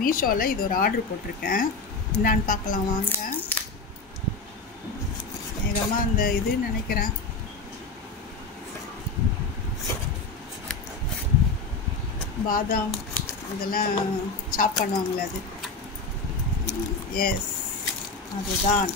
மீஷோவில் இது ஒரு ஆர்டர் போட்டிருக்கேன். என்னான்னு பார்க்கலாம் வாங்க. வேகமாக அந்த இது நினைக்கிறேன். பாதாம் இதெல்லாம் சாப் பண்ணுவாங்களே அது. எஸ், அதுதான்.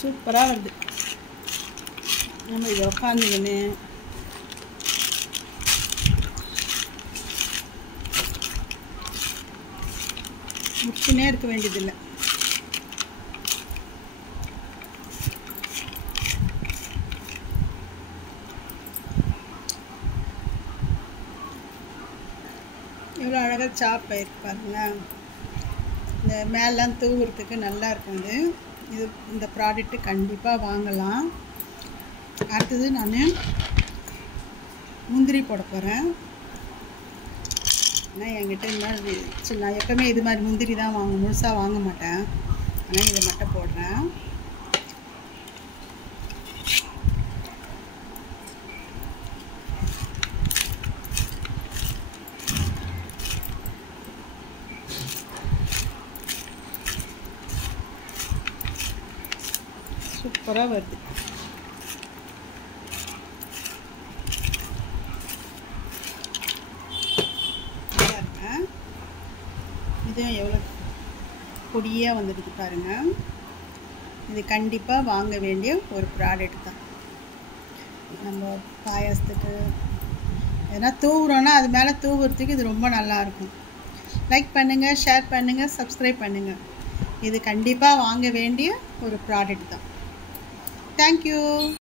சூப்பராக வருது. நம்ம இதை உட்காந்துக்கின்னு முக்கினே இருக்க வேண்டியதில்லை. எவ்வளோ அழகாக சாப் ஆயிருக்கு பாருங்களேன். இந்த மேலாம் தூவுறதுக்கு நல்லா இருக்குது. இது இந்த ப்ராடக்ட்டு கண்டிப்பாக வாங்கலாம். அடுத்தது நான் முந்திரி போட போகிறேன். ஆனால் என்கிட்ட இந்த மாதிரி நான் எப்போவுமே இது மாதிரி முந்திரி தான் முழுசாக வாங்க மாட்டேன். ஆனால் இதை மட்டும் போடுறேன். சூப்பராக வருது. இதுவும் எவ்வளோ பொடியாக வந்துடுது பாருங்கள். இது கண்டிப்பாக வாங்க வேண்டிய ஒரு ப்ராடக்ட் தான். நம்ம பாயாசத்துக்கு எதனா தூவுறோன்னா அது மேலே தூவுறதுக்கு இது ரொம்ப நல்லாயிருக்கும். லைக் பண்ணுங்கள், ஷேர் பண்ணுங்கள், சப்ஸ்கிரைப் பண்ணுங்கள். இது கண்டிப்பாக வாங்க வேண்டிய ஒரு ப்ராடக்ட் தான். தேங்க்யூ.